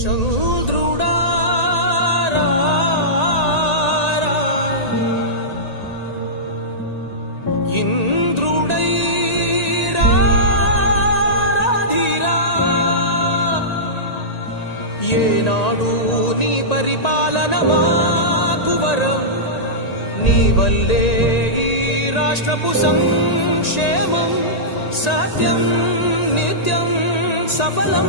చంద్రుడా ఏనాడు నీ పరిపాలన మాకు వరం నీ వల్లే ఈ రాష్ట్రపు సంక్షేమం సత్యం నిత్యం సఫలం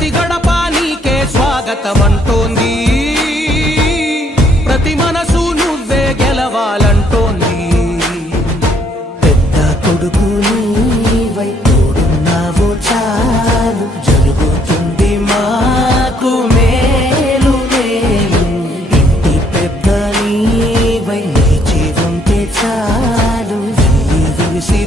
ప్రతి గడప నీకే స్వాగతం అంటోంది ప్రతి మనసు నువ్వే గెలవాలంటోంది. పెద్ద కొడుకు నీవై తోడున్నావో చాలు. జరుగుతుంది మాకు మేలు మేలు. ఇంటి పెద్ద నీవై నీ జీవంతే చాలు. వెళ్ళి